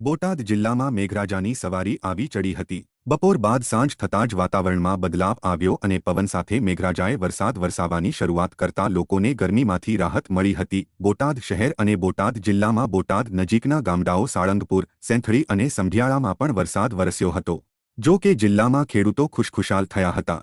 બોટાદ જિલ્લામાં મેઘરાજાની સવારી આવી ચડી હતી। બપોર બાદ સાંજ થતાં જ વાતાવરણમાં બદલાવ આવ્યો અને પવન સાથે મેઘરાજાએ વરસાદ વરસાવવાની શરૂઆત કરતા લોકોને ગરમીમાંથી રાહત મળી હતી। બોટાદ શહેર અને બોટાદ જિલ્લામાં બોટાદ નજીકના ગામડાઓ સાળંગપુર, સેંથળી અને સમઢિયાળામાં પણ વરસાદ વરસ્યો હતો। જો કે જિલ્લામાં ખેડૂતો ખુશખુશાલ થયા હતા।